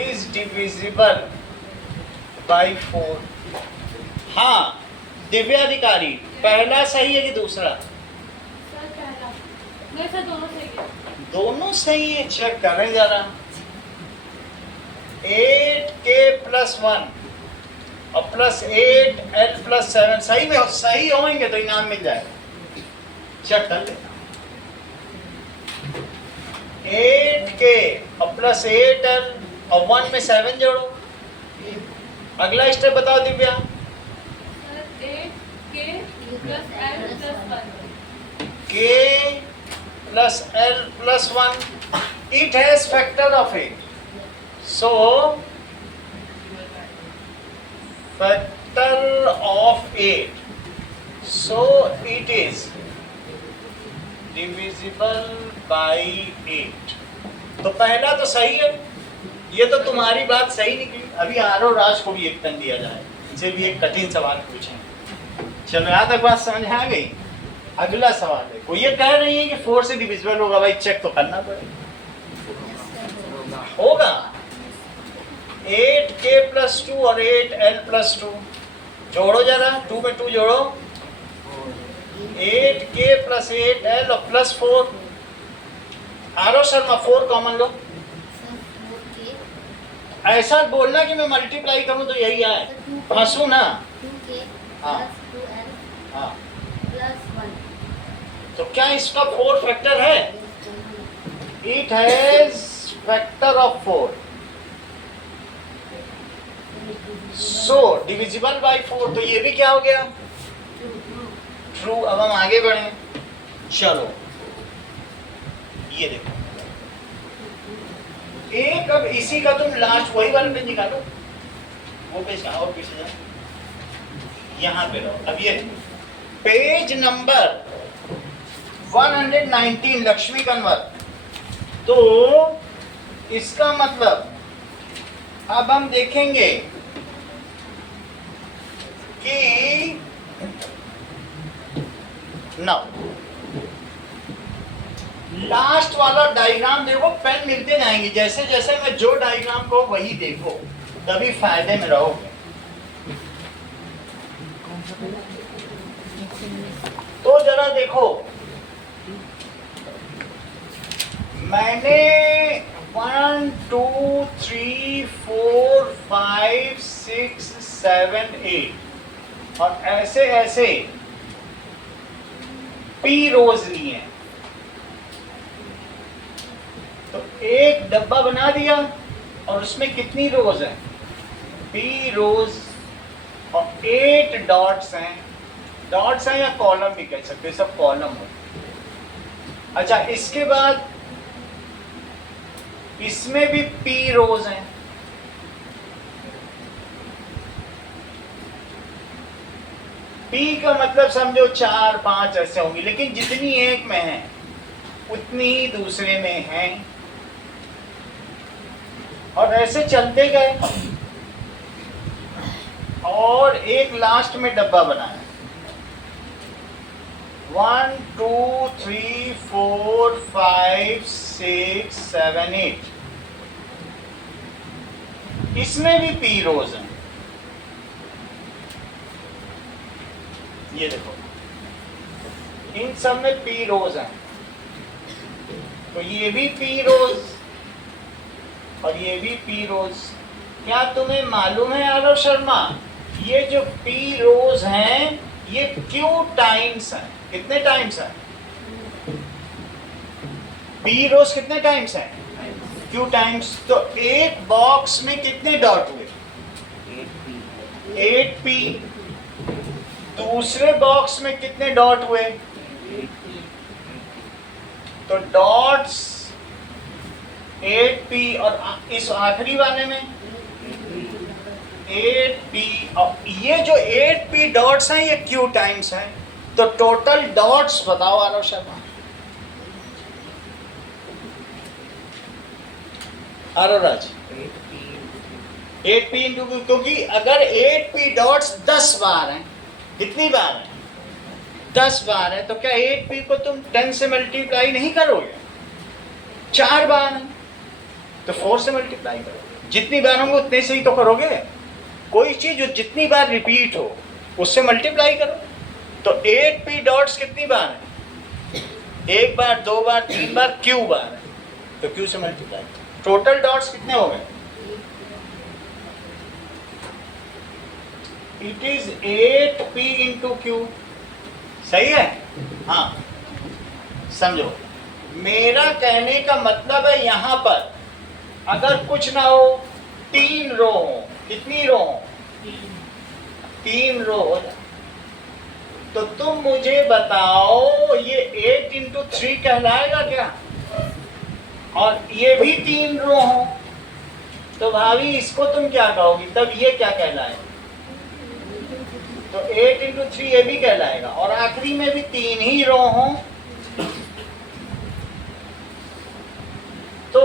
is divisible by 4. हाँ दिव्याधिकारी, पहला सही है कि दूसरा? दोनों सही है। चेक करें जरा। 8k plus 1 और प्लस 8l plus 7 सही में सही होंगे तो इनाम मिल जाएगा। चेक कर लेना। 8k और प्लस 8l और 1 में 7 जोड़ो। अगला स्टेप बताओ Divya. 8k plus l plus 1. k plus l plus 1 it has factor of 8. So factor of 8. So it is divisible by 8. तो पहला तो सही है। ये तो तुम्हारी बात सही निकली। अभी आरव राज को भी एक पेन दिया जाए, इनसे भी एक कठिन सवाल पूछें। चलो यहाँ तक बात समझ आ गई। अगला सवाल है, कोई ये कह रही है कि 4 से डिविजिबल होगा। भाई चेक तो करना पड़ेगा। होगा 8k plus 2 और 8l plus 2 जोड़ो जरा। 2 में 2 जोड़ो। 8k plus 8l और प्लस 4। आरव शर्मा 4 कॉमन लो। ऐसा बोलना कि मैं मल्टीप्लाई करूं तो यही आए। हंसू ना। 2k हाँ। plus 2l हाँ plus 1. तो क्या इसका 4 फैक्टर है? It has factor of 4। So divisible by 4। तो ये भी क्या हो गया? ट्रू। अब हम आगे बढ़े। चलो ये देखो, एक अब इसी का तुम लास्ट वही वाला पेज निकालो। वो पेज कहाँ? और पीछे जाओ, यहाँ पे रहो। अब ये पेज नंबर 119 लक्ष्मी कन्वर। तो इसका मतलब अब हम देखेंगे कि नाउ लास्ट वाला डायग्राम देखो। पेन मिलते जाएंगे जैसे जैसे मैं जो डायग्राम को वही देखो, तभी फायदे में रहोगे। तो जरा देखो, मैंने 1 2 3 4 5 6 7 8 और ऐसे ऐसे p रोज लिए हैं। तो एक डब्बा बना दिया और उसमें कितनी रोज है? p रोज और 8 डॉट्स हैं। डॉट्स हैं या कॉलम भी कह सकते हैं, सब कॉलम हो। अच्छा, इसके बाद इसमें भी p रोज हैं। p का मतलब समझो 4 5 ऐसे होंगी, लेकिन जितनी एक में है उतनी ही दूसरे में है। और ऐसे चलते गए और एक लास्ट में डब्बा बनाया। 1 2 3 4 5 6 7 8। इसमें भी p रोज हैं। ये देखो इन सब में p रोज हैं, तो ये भी p रोज और ये भी p रोज। क्या तुम्हें मालूम है आरव शर्मा, ये जो p रोज हैं ये q टाइम्स हैं। कितने टाइम्स हैं? p रोज कितने टाइम्स हैं? q times. तो एक बॉक्स में कितने डॉट हुए? 8p। दूसरे बॉक्स में कितने डॉट हुए? तो डॉट्स 8p और इस आखिरी वाले में 8p, और ये जो 8p डॉट्स हैं ये q टाइम्स हैं। तो टोटल डॉट्स बताओ आरव शर्मा। आरव राज 8p इंटू, क्योंकि अगर 8p डॉट्स 10 बार हैं, कितनी बार है? 10 बार है, तो क्या 8p को तुम 10 से मल्टीप्लाई नहीं करोगे? 4 बार है तो 4 से मल्टीप्लाई करो। जितनी बार होंगे उतने से ही तो करोगे। कोई चीज जो जितनी बार रिपीट हो उससे मल्टीप्लाई करो। तो 8p डॉट्स कितनी बार है? 1 बार, 2 बार, 3 बार, q बार है, तो q से मल्टीप्लाई। टोटल डॉट्स कितने हो गए? It is 8p into q। सही है? हाँ, समझो मेरा कहने का मतलब है यहां पर अगर कुछ ना हो, 3 रो हो। कितनी रो हो? 3 रो हो, तो तुम मुझे बताओ ये 8 इंटू 3 कहलाएगा क्या? और ये भी 3 रो हो, तो भाभी इसको तुम क्या कहोगी? तब ये क्या कहलाएगा? तो 8 इंटू 3 ये भी कहलाएगा। और आखिरी में भी 3 ही रो हो, तो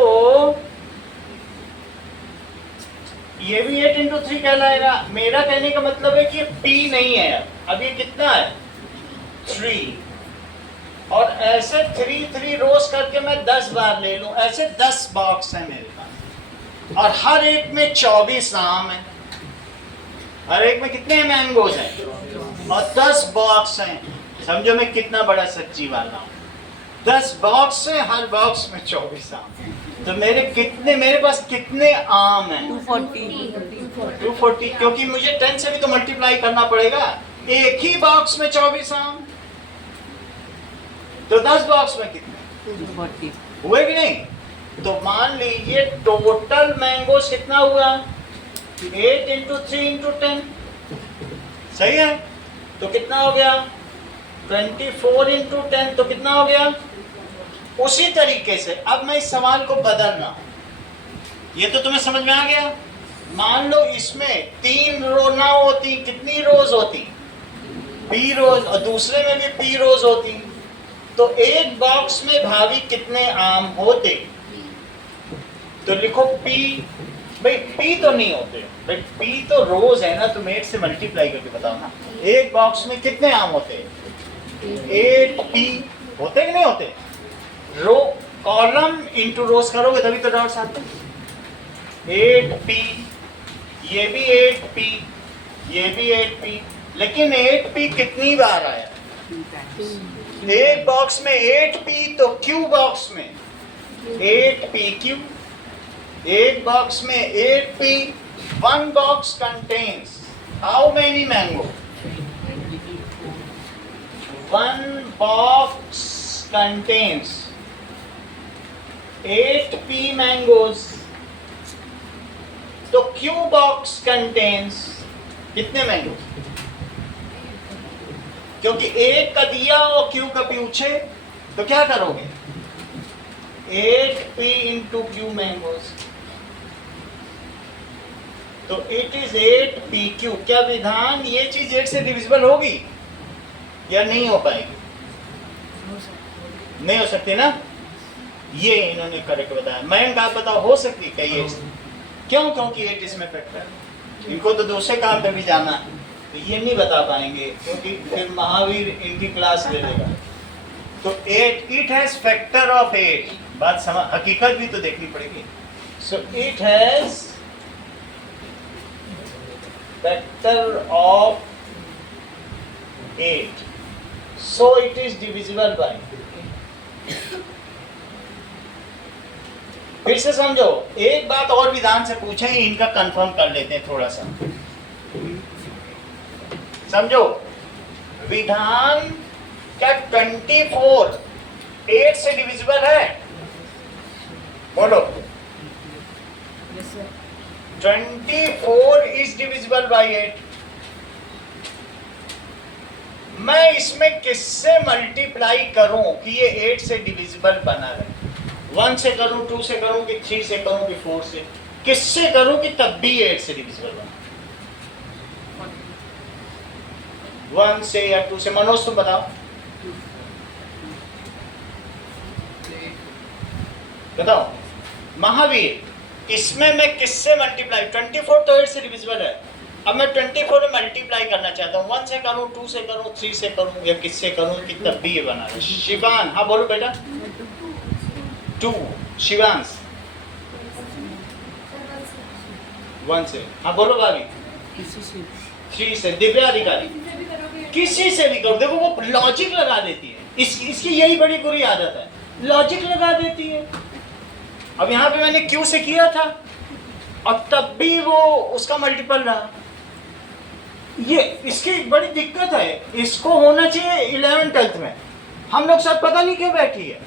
ये भी 8 इंटू 3 कहलाएगा। मेरा कहने का मतलब है कि p नहीं है। अब ये कितना है? 3। और ऐसे 3 रोज करके मैं 10 बार ले लूं, ऐसे 10 बॉक्स है मेरे पास और हर एक में 24 आम है। हर एक में कितने मैंगोज हैं? और 10 बॉक्स हैं। समझो मैं कितना बड़ा सच्ची वाला हूँ। 10 बॉक्स है, हर बॉक्स में 24 आम। तो मेरे पास कितने आम हैं? 240, क्योंकि मुझे 10 से भी तो मल्टीप्लाई करना पड़ेगा। एक ही बॉक्स में 24 आम, तो 10 बॉक्स में कितने 240 हुए कि नहीं? तो मान लीजिए टोटल मैंगोज कितना हुआ? 8 इंटू 3 इंटू 10। सही है? तो कितना हो गया? 24 इंटू 10, तो कितना हो गया? उसी तरीके से अब मैं इस सवाल को बदल रहा हूं। ये तो तुम्हें समझ में आ गया। मान लो इसमें 3 रो ना होती, कितनी रोज होती? p रोज, और दूसरे में भी p रोज होती, तो एक बॉक्स में भाभी कितने आम होते? तो लिखो p। भाई p तो नहीं होते, भाई p तो रोज है ना, तुम 8 से मल्टीप्लाई करके बताओ ना। एक बॉक्स में कितने आम होते? 8p होते कि नहीं होते? रो कॉलम इंटू रोज करोगे तभी तो डॉट्स आते हैं। 8p, ये भी 8p, ये भी 8p, लेकिन 8p कितनी बार आया? एक बॉक्स में 8p, तो q बॉक्स में 8pq। एक बॉक्स में 8p, one box contains how many mango? One box contains 8p mangoes, तो q box contains कितने मैंगो? क्योंकि 8 का दिया और q का पूछे तो क्या करोगे? 8p इंटू q मैंगोज, तो इट इज 8pq। क्या विधान ये चीज 8 से डिविजिबल होगी या नहीं हो पाएगी? नहीं हो सकती ना। ये इन्होंने करेक्ट बताया। मैं आप बताओ हो सकती क्या ये? क्यों? क्योंकि 8 इसमें फैक्टर है। इनको तो दूसरे काम पे भी जाना है, तो ये नहीं बता पाएंगे क्योंकि फिर महावीर इनकी क्लास ले लेगा। तो 8, इट हैज फैक्टर ऑफ 8। बात समझ, हकीकत भी तो देखनी पड़ेगी। So it has factor of 8. So it is divisible by. फिर से समझो, एक बात और विधान से पूछें, इनका कंफर्म कर लेते हैं थोड़ा सा। समझो, विधान क्या 24 8 से डिविजिबल है? बोलो। 24 इज डिविजिबल बाय 8। मैं इसमें किससे मल्टीप्लाई करूं कि ये 8 से डिविजिबल बना रहे? 1 से करूं, 2 से करूं कि 3 से करूं कि 4 से? किससे करूं कि तब भी 8 से डिविजिबल बना? 1 से या 2 से? मनोज तुम बताओ, बताओ। महावीर, इसमें मैं किससे मल्टीप्लाई? 24 तो 8 से डिविजिबल है। अब मैं 24 में मल्टीप्लाई करना चाहता हूँ, 1 से करूँ, 2 से करूँ, 3 से करूँ या किससे करूँ कि तब भी ये बना रहे? शिवान, हाँ बोलो बेटा। 2। शिवांश 1 से, हाँ बोलो भाभी। 3 से। दिव्या अधिकारी किसी से भी करो। देखो वो लॉजिक लगा देती है, इसकी यही बड़ी बुरी आदत है, लॉजिक लगा देती है। अब यहाँ पे मैंने क्यू से किया था और तब भी वो उसका मल्टीपल रहा। ये इसकी बड़ी दिक्कत है, इसको होना चाहिए 11 12th में। हम लोग सब पता नहीं क्यों बैठी है,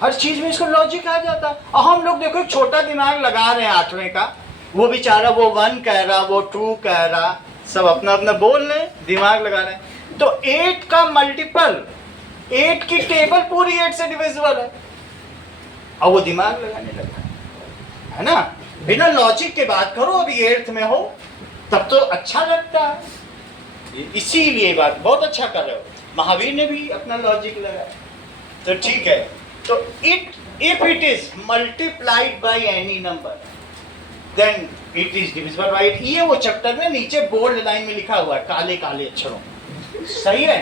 हर चीज में इसको लॉजिक आ जाता। और हम लोग देखो छोटा दिमाग लगा रहे हैं 8वें का, वो बेचारा वो 1 कह रहा, वो 2 कह रहा, सब अपना अपना बोल रहे, दिमाग लगा रहे हैं। तो 8 का मल्टीपल, 8 की टेबल पूरी 8 से डिविजिबल है और वो दिमाग लगाने लगा, है ना? बिना लॉजिक के बात करो, अभी 8th में हो तब तो अच्छा लगता है। इसीलिए बात बहुत अच्छा कर रहे हो। महावीर ने भी अपना लॉजिक लगाया, तो ठीक है। तो if it is multiplied by any number then it is divisible by 8। ये वो चैप्टर में नीचे बोल्ड लाइन में लिखा हुआ है काले काले अक्षरों, सही है?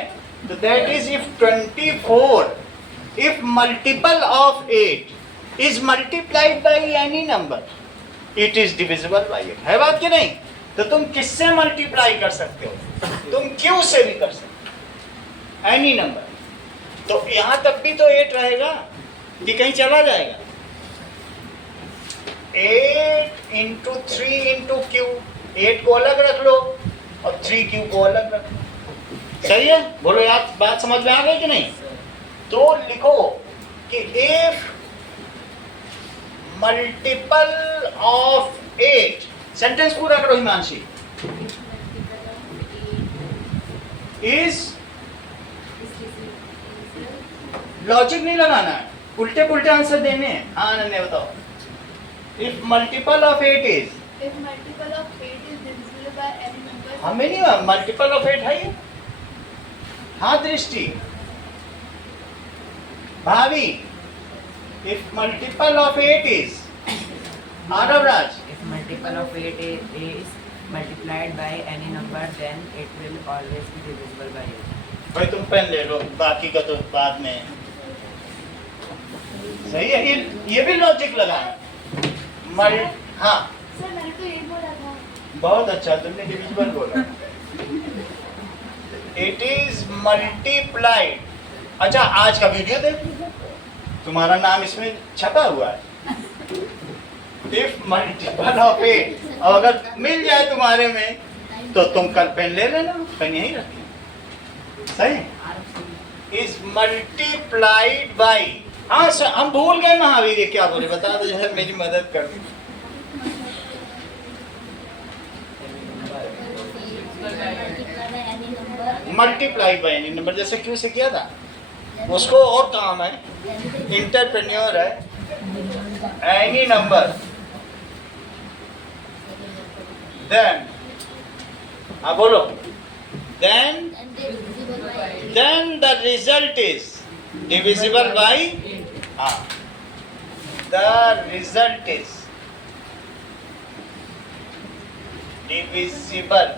तो that is if 24 if multiple of 8 is multiplied by any number it is divisible by 8। है बात कि नहीं? तो तुम किससे मल्टीप्लाई कर सकते हो? तुम क्यू से भी कर सकते हो, एनी नंबर। तो यहां तक भी तो 8 रहेगा कि कहीं चला जाएगा? 8 इंटू 3 इंटू क्यू, 8 को अलग रख लो और 3 क्यू को अलग रख लो। सही है? बोलो यार, बात समझ में आ गई कि नहीं? तो लिखो कि इफ मल्टीपल ऑफ 8, सेंटेंस पूरा करो हिमांशी, इज, लॉजिक नहीं लगाना है, उल्टे पुल्टे आंसर देने हैं। हाँ अनन्या बताओ। If multiple of 8 is, If multiple of 8 is divisible by any number, हमें नहीं मल्टीपल ऑफ 8 है ये। हाँ दृष्टि, भाभी, if multiple of 8 is, Aarav Raj, If multiple of 8 is multiplied by any number, then it will always be divisible by 8. भाई तुम pen ले लो, बाकी का तो बाद में। सही है, ये भी लॉजिक लगाना। हाँ सर मैंने तो यही बोला था। बहुत अच्छा, तुमने डिविजिबल बोला। It is multiplied. अच्छा आज का वीडियो देख, तुम्हारा नाम इसमें छपा हुआ है। इफ मल्टीपल ऑफ 8, और अगर मिल जाए तुम्हारे में तो तुम कल पेन ले लेना, पेन यही रखना। सही? इज मल्टीप्लाइड बाई, हाँ सर हम भूल गए महावीर ये क्या बोले, बता दो जरा, मेरी मदद कर दो। मल्टीप्लाइड बाई एनी नंबर, जैसे क्यों से किया था, उसको और काम है, इंटरप्रेन्योर है, एनी नंबर देन, हाँ बोलो, then the result is divisible by, हाँ the result is divisible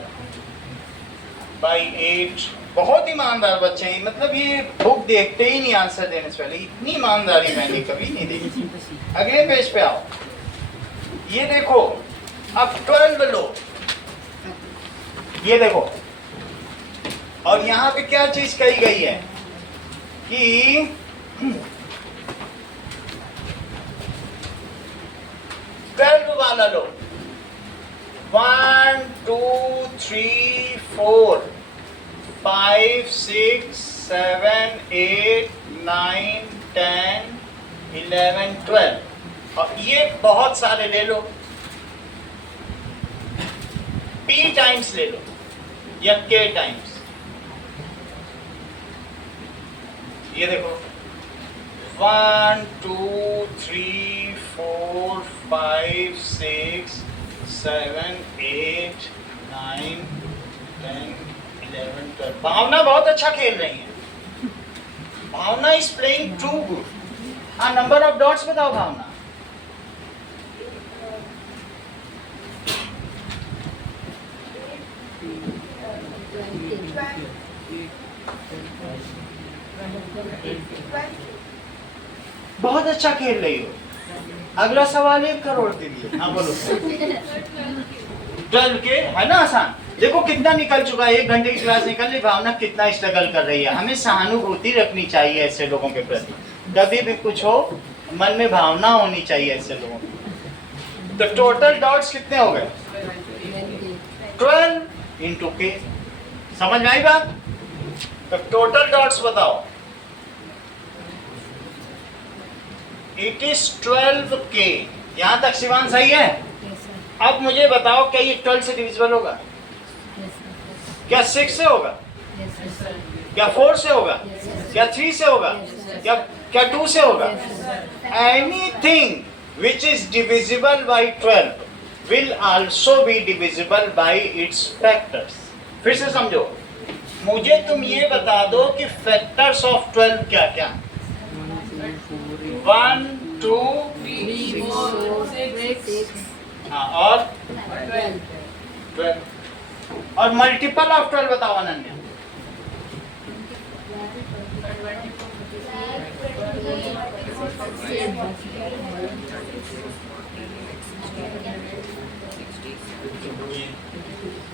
by 8। बहुत ईमानदार बच्चे हैं, मतलब ये बुक देखते ही नहीं आंसर देने से पहले, इतनी ईमानदारी मैंने कभी नहीं देखी। अगले पेज पे आओ, ये देखो अब 12 लो, ये देखो और यहाँ पे क्या चीज कही गई है कि 12 वाला लो, 1 2 3 4 5 6 7 8 9 10 11 12 और ये बहुत सारे ले लो, p टाइम्स ले लो या k टाइम्स। ये देखो 1 2 3 4 5 6 7 8 9 10 11 12। भावना बहुत अच्छा खेल रही है, भावना इज प्लेइंग टू गुड। हाँ, नंबर ऑफ डॉट्स बताओ भावना। बहुत अच्छा खेल रही हो। अगला सवाल 1 करोड़ के लिए। हाँ बोलो। 12 के है ना आसान। देखो कितना निकल चुका है, 1 घंटे की क्लास निकल ली, भावना कितना स्ट्रगल कर रही है। हमें सहानुभूति रखनी चाहिए ऐसे लोगों के प्रति। कभी भी कुछ हो मन में भावना होनी चाहिए ऐसे लोगों की। तो टोटल डॉट्स कितने हो गए? 12 इंटू के। समझ में आई बात? तो टोटल डॉट्स बताओ। It is 12k। यहां तक शिवान सही है? अब मुझे बताओ क्या ये 12 से डिविजिबल होगा? क्या 6 से होगा? क्या 4 से होगा? क्या 3 से होगा? क्या 2 से होगा? Anything which is divisible by 12 will also be divisible by its factors. फिर से समझो, मुझे तुम ये बता दो कि फैक्टर्स ऑफ 12 क्या क्या? 1 2 3 4 6 हाँ, और 12 और मल्टीपल ऑफ 12 बताओ अनन्या।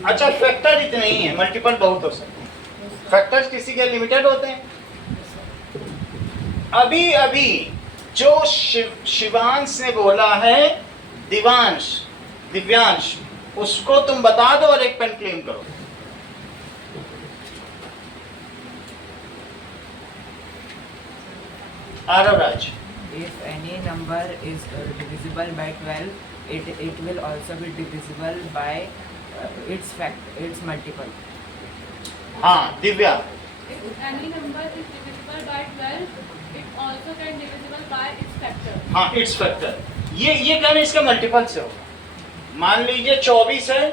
अच्छा, फैक्टर इतने ही है, मल्टीपल बहुत हो सकते हैं। फैक्टर्स किसी के लिमिटेड होते हैं। अभी अभी जो शिवांश ने बोला है दिव्यांश, उसको तुम बता दो और एक पेन क्लेम करो। आरव राज। If any number is divisible by 12, it will also be divisible by its multiple. हाँ Divya. If any number is divisible by 12, it also can divisible by its factor. हाँ, इट्स फैक्टर। ये कहना इसका multiple से होगा। मान लीजिए 24 है,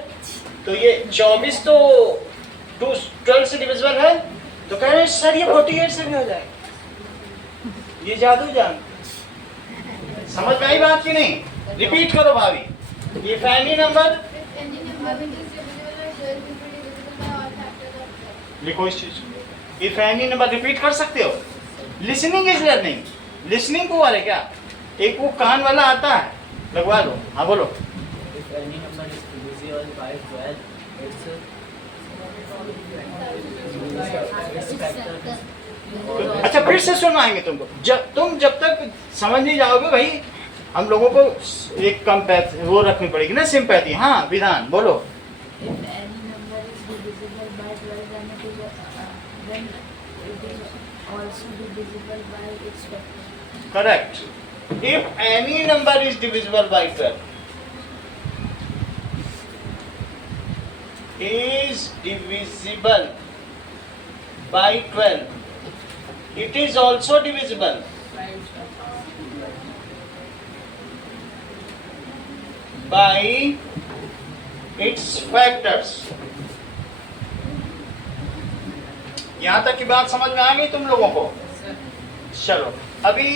तो ये 24 तो 12 से डिविजिबल है, तो कह रहे हैं सर ये 48 से भी हो जाएगा। ये जादू जान। समझ में आई बात की नहीं? रिपीट करो भाभी। इफ एनी नंबर, लिखो इस चीज। इफ एनी नंबर रिपीट कर सकते हो। Listening is learning. लिसनिंग को वाले क्या, एक वो कान वाला आता है, लगवा लो। हाँ बोलो। If any number is divisible by 12, its factor. अच्छा फिर से सुनाएंगे तुमको। जब तक समझ नहीं जाओगे भाई, हम लोगों को एक कम वो रखनी पड़ेगी ना, सिंपैथी। हाँ विधान बोलो। If any number is divisible by 12, then it is also divisible by its factor. Correct. If any number is divisible bye 12, is divisible by 12, it is also divisible by its factors. यहां तक की बात समझ में आ गई तुम लोगों को? चलो अभी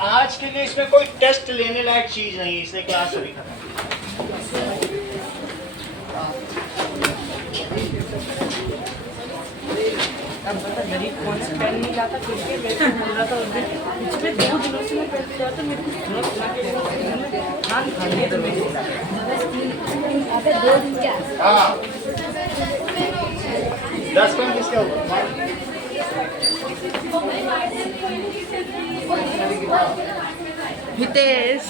आज के लिए इसमें कोई टेस्ट लेने लायक चीज नहीं, इसलिए क्लास अभी खत्म। अब बता, गरीब कौन सा पेन नहीं लाता, किसके मेरे को बोल रहा था उस दिन, पिछले 2 दिनों से मैं पेन ले रहा था, मेरे को सुना हाँ खाने तो मेरे अबे 2 दिन क्या? हाँ 10 टाइम किसके होगा? हितेश